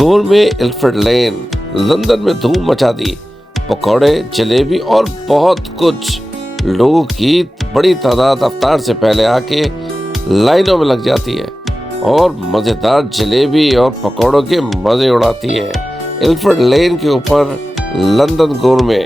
गोरमे इल्फ्रेड लेन London में धूम मचा दी। पकौड़े, जलेबी और बहुत कुछ। लोगों की बड़ी तादाद अफ्तार से पहले आके लाइनों में लग जाती है और मज़ेदार जलेबी और पकौड़ों के मज़े उड़ाती है। इल्फ्रेड लेन के ऊपर लंदन गोरमे।